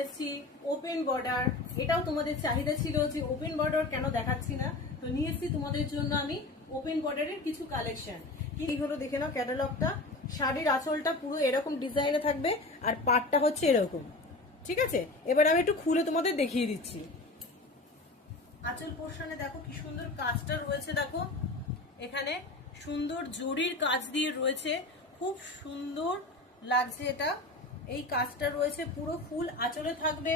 এসছি open border. এটাও তোমাদের চাহিদা ছিল যে ওপেন বর্ডার কেন দেখাচ্ছি না, তো নিয়ে এসছি তোমাদের জন্য আমি ওপেন বর্ডারের কিছু কালেকশন। কি হলো দেখে নাও ক্যাটালগটা। শাড়ির আঁচলটা পুরো এরকম ডিজাইনে থাকবে আর পাটটা হচ্ছে এরকম। ঠিক আছে, এবার আমি একটু খুলে তোমাদের দেখিয়ে দিচ্ছি। আঁচল পোর্শনে দেখো কি সুন্দর কাজটা রয়েছে, দেখো এখানে সুন্দর জরির কাজ দিয়ে রয়েছে, খুব সুন্দর লাগছে এটা। এই কাজটা রয়েছে পুরো ফুল আঁচলে থাকবে।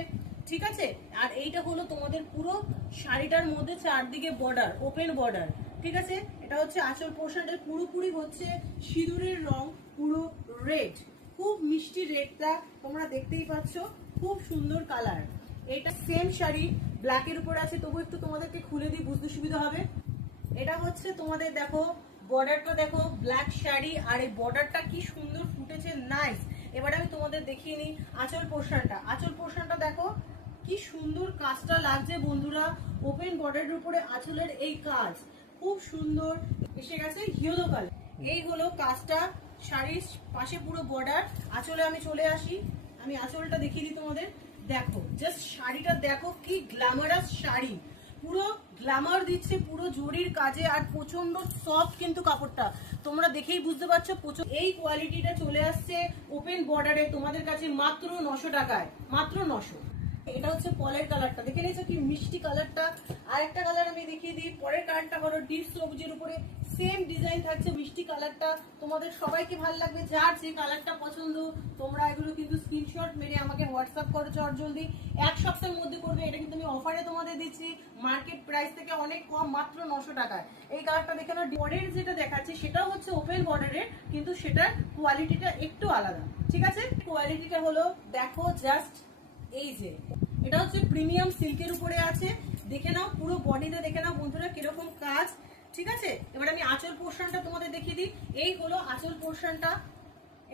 ঠিক আছে, আর এইটা হলো তোমাদের পুরো শাড়িটার মধ্যে চারদিকে বর্ডার, ওপেন বর্ডার। ঠিক আছে, এটা হচ্ছে আঁচল পোর্শনটা পুরোপুরি হচ্ছে সিঁদুরের রং, পুরো রেড, খুব মিষ্টি রেডটা তোমরা দেখতেই পাচ্ছ, খুব সুন্দর কালার। এটা সেম শাড়ি ব্ল্যাকের উপর আছে, তবু একটু তোমাদেরকে খুলে দিই বুঝতে সুবিধা হবে। এটা হচ্ছে তোমাদের দেখো বর্ডারটা, দেখো ব্ল্যাক শাড়ি আর এই বর্ডারটা কি সুন্দর ফুটেছে, নাইস। এবার আমি তোমাদের দেখিয়ে নিই আঁচল পোর্শনটা। আঁচল পোর্শনটা দেখো কি সুন্দর কাজটা লাগছে বন্ধুরা, ওপেন বর্ডারের উপরে আঁচলের এই কাজ খুব সুন্দর এসে গেছে ইয়েলো কালার। এই হলো কাজটা, শাড়ির পাশে পুরো বর্ডার। আঁচলে আমি চলে আসি, আমি আঁচলটা দেখিয়ে দিই তোমাদের। দেখো জাস্ট শাড়িটা দেখো কি গ্ল্যামারাস শাড়ি, পুরো গ্ল্যামার দিচ্ছে পুরো জরির কাজে, আর প্রচন্ড সফট কিন্তু কাপড়টা তোমরা দেখেই বুঝতে পারছো। এই কোয়ালিটিটা চলে আসছে ওপেন বর্ডারে তোমাদের কাছে মাত্র 900 টাকায়, মাত্র 900। এটা হচ্ছে পলের কালারটা, দেখে নিয়েছো কি মিষ্টি কালারটা। আর একটা কালার আমি দেখিয়ে দিই, পরের কালারটা হলো ডিপ সবুজের উপরে সেম ডিজাইন থাকছে, মিষ্টি কালারটা তোমাদের সবাইকে ভালো লাগবে। যার যে কালারটা পছন্দ তোমরা এগুলো কিন্তু স্ক্রিনশট মেরে আমাকে হোয়াটসঅ্যাপ করো চট জলদি, এক সপ্তাহের মধ্যে করবে। এটা কিন্তু আমি অফারে তোমাদের দিচ্ছি, মার্কেট প্রাইস থেকে অনেক কম, মাত্র 900 টাকায়। এই কালারটা দেখে নাও। পরের যেটা দেখাচ্ছি সেটাও হচ্ছে ওপেন বর্ডারের, কিন্তু সেটার কোয়ালিটিটা একটু আলাদা। ঠিক আছে, কোয়ালিটিটা হলো দেখো জাস্ট এই যে, এটা হচ্ছে প্রিমিয়াম সিল্কের উপরে আছে, দেখে নাও পুরো বডিতে, দেখে নাও বন্ধুরা কিরকম কাজ। ঠিক আছে, এবার আমি আঁচল পোর্শনটা তোমাদের দেখিয়ে দিই। এই হলো আঁচল পোর্শনটা,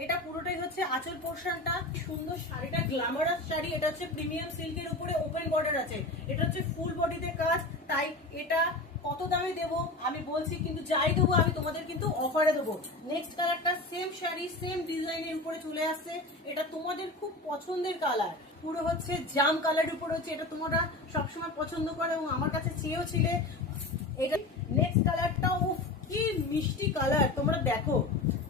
এটা পুরোটাই হচ্ছে আঁচল পোর্শনটা। সুন্দর শাড়িটা গ্ল্যামারাস শাড়ি, এটা হচ্ছে প্রিমিয়াম সিল্কের উপরে ওপেন বর্ডার আছে, এটা হচ্ছে ফুল বডিতে কাজ। তাই এটা কত দামে দেবো আমি বলছি, কিন্তু যাই দেবো আমি তোমাদের কিন্তু অফারে দেবো। নেক্সট কালারটা সেম শাড়ি সেম ডিজাইনের উপরে চলে আসছে, এটা তোমাদের খুব পছন্দের কালার, পুরো হচ্ছে জাম কালারের উপরে হচ্ছে, এটা তোমরা সবসময় পছন্দ করে এবং আমার কাছে চেয়েও ছিলে এটা। নেক্সট কালারটা কি মিষ্টি কালার, তোমরা দেখো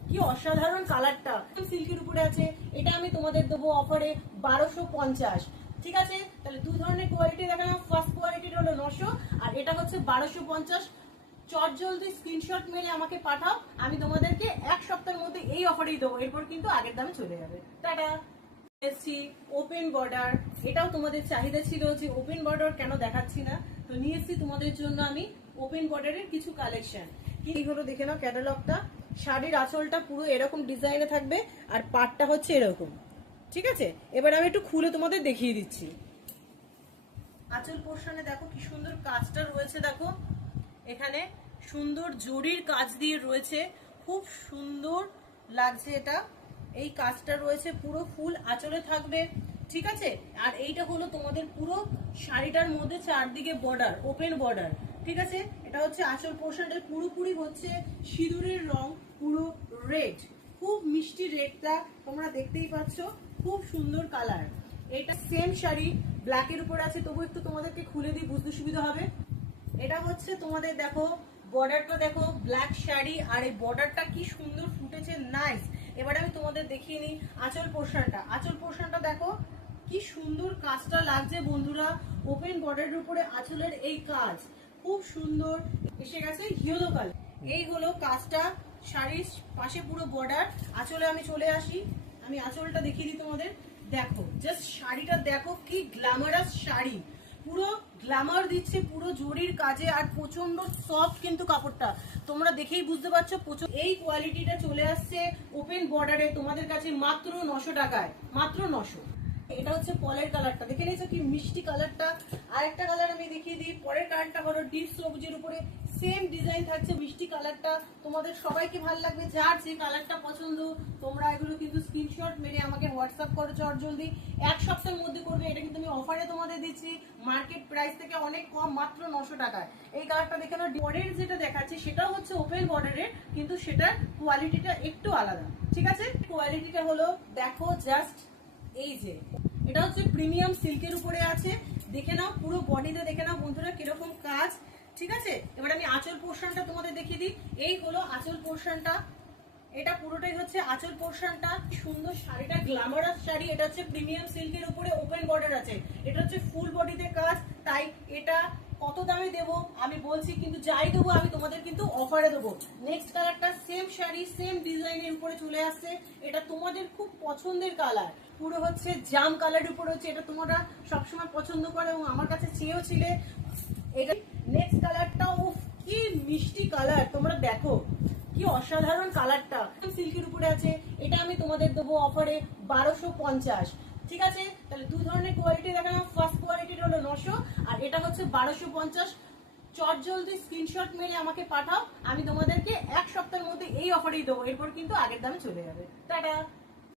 কি অসাধারণ কালারটা, সিল্কের উপরে আছে। এটা আমি তোমাদের দেবো অফারে 1250। ঠিক আছে, তাহলে দু ধরনের কোয়ালিটি দেখালাম। ফার্স্ট কোয়ালিটিটা হলো 900 আর এটা হচ্ছে 1250। চট জলদি স্ক্রিনশট মেরে আমাকে পাঠাও, আমি তোমাদেরকে এক সপ্তাহের মধ্যে এই অফারেই দেবো, এরপর কিন্তু আগের দামে চলে যাবে। টাটা। এসছি ওপেন বর্ডার। এটাও তোমাদের চাহিদা ছিল যে ওপেন বর্ডার কেন দেখাচ্ছি না, তো নিয়ে এসছি তোমাদের জন্য আমি ওপেন বর্ডারের কিছু কালেকশন। কি হলো দেখে নাও ক্যাটালগটা। শাড়ির আঁচলটা পুরো এরকম ডিজাইনে থাকবে আর পাটটা হচ্ছে এরকম। ঠিক আছে, এবার আমি একটু খুলে তোমাদের দেখিয়ে দিচ্ছি। আঁচল পোর্শনে দেখো কি সুন্দর কাজটা রয়েছে, দেখো এখানে সুন্দর জরির কাজ দিয়ে রয়েছে, খুব সুন্দর লাগছে এটা। এই কাজটা রয়েছে পুরো ফুল আঁচলে থাকবে। ঠিক আছে, আর এইটা হলো তোমাদের পুরো শাড়িটার মধ্যে চারদিকে বর্ডার, ওপেন বর্ডার। ঠিক আছে, এটা হচ্ছে আঁচল পোর্শনটা পুরোপুরি হচ্ছে সিঁদুরের রং, পুরো রেড, খুব মিষ্টি রেডটা তোমরা দেখতেই পাচ্ছ, খুব সুন্দর কালার। এটা সেম শাড়ি ব্ল্যাকের উপর আছে, তবু একটু তোমাদেরকে খুলে দিই বুঝতে সুবিধা হবে। এটা হচ্ছে তোমাদের দেখো বর্ডারটা, দেখো ব্ল্যাক শাড়ি আর এই বর্ডারটা কি সুন্দর ফুটেছে, নাইস। এবার আমি তোমাদের দেখিয়ে নিই আঁচল পোর্শনটা। আঁচল পোর্শনটা দেখো কি সুন্দর কাজটা লাগছে বন্ধুরা, ওপেন বর্ডারের উপরে আঁচলের এই কাজ খুব সুন্দর এসে গেছে ইয়েলো কালার। এই হলো কাজটা, শাড়ির পাশে পুরো বর্ডার। আঁচলে আমি চলে আসি, আমি আঁচলটা দেখিয়ে দিই তোমাদের। দেখো জাস্ট শাড়িটা দেখো কি গ্ল্যামারাস শাড়ি, পুরো গ্ল্যামার দিচ্ছে পুরো জরির কাজে, আর প্রচন্ড সফট কিন্তু কাপড়টা তোমরা দেখেই বুঝতে পারছো। এই কোয়ালিটিটা চলে আসছে ওপেন বর্ডারে তোমাদের কাছে মাত্র 900 টাকায়, মাত্র 900। এটা হচ্ছে পলের কালারটা, দেখে নিয়েছো কি মিষ্টি কালারটা। আর একটা কালার আমি দেখিয়ে দিই, পরের কালারটা হলো ডিপ সবুজের উপরে সেম ডিজাইন থাকছে, মিষ্টি কালারটা তোমাদের সবাইকে ভালো লাগবে। যার যে কালারটা পছন্দ তোমরা এগুলো কিন্তু স্ক্রিনশট মেরে আমাকে হোয়াটসঅ্যাপ করো চট জলদি, এক সপ্তাহের মধ্যে করবে। এটা কিন্তু আমি অফারে তোমাদের দিচ্ছি, মার্কেট প্রাইস থেকে অনেক কম, মাত্র 900 টাকায়। এই কালারটা দেখে নাও। পরের যেটা দেখাচ্ছি সেটাও হচ্ছে ওপেন বর্ডারের, কিন্তু সেটার কোয়ালিটিটা একটু আলাদা। ঠিক আছে, কোয়ালিটিটা হলো দেখো জাস্ট এই যে, এটা হচ্ছে প্রিমিয়াম সিল্কের উপরে আছে, দেখে নাও পুরো বডিতে, দেখে নাও বন্ধুরা কিরকম কাজ। ঠিক আছে, এবার আমি আঁচল পোর্শনটা তোমাদের দেখিয়ে দিই। এই হলো আঁচল পোর্শনটা, এটা পুরোটাই হচ্ছে আঁচল পোর্শনটা। সুন্দর শাড়িটা গ্ল্যামারাস শাড়ি, এটা হচ্ছে প্রিমিয়াম সিল্কের উপরে ওপেন বর্ডার আছে, এটা হচ্ছে ফুল বডিতে কাজ। তাই এটা কত দামে দেবো আমি বলছি, কিন্তু যাই দেবো আমি তোমাদের কিন্তু অফারে দেবো। নেক্সট কালারটা সেম শাড়ি সেম ডিজাইনের উপরে চলে আসছে, এটা তোমাদের খুব পছন্দের কালার, পুরো হচ্ছে জাম কালারের উপরে হচ্ছে, এটা তোমরা সবসময় পছন্দ করো এবং আমার কাছে চেয়েও ছিলে। এটা নেক্সট কালারটা, উফ কি মিষ্টি কালার, তোমরা দেখো কি অসাধারণ কালারটা, সিল্কের উপরে আছে। এটা আমি তোমাদের দেবো অফারে 1250। ঠিক আছে, তাহলে দুই ধরনের কোয়ালিটি দেখালাম। ফার্স্ট কোয়ালিটির হলো 900 আর এটা হচ্ছে 1250। চট জলদি স্ক্রিনশট মেরে আমাকে পাঠাও, আমি তোমাদেরকে এক সপ্তাহের মধ্যে এই অফারেই দেবো, এরপর কিন্তু আগের দামে চলে যাবে। টাটা।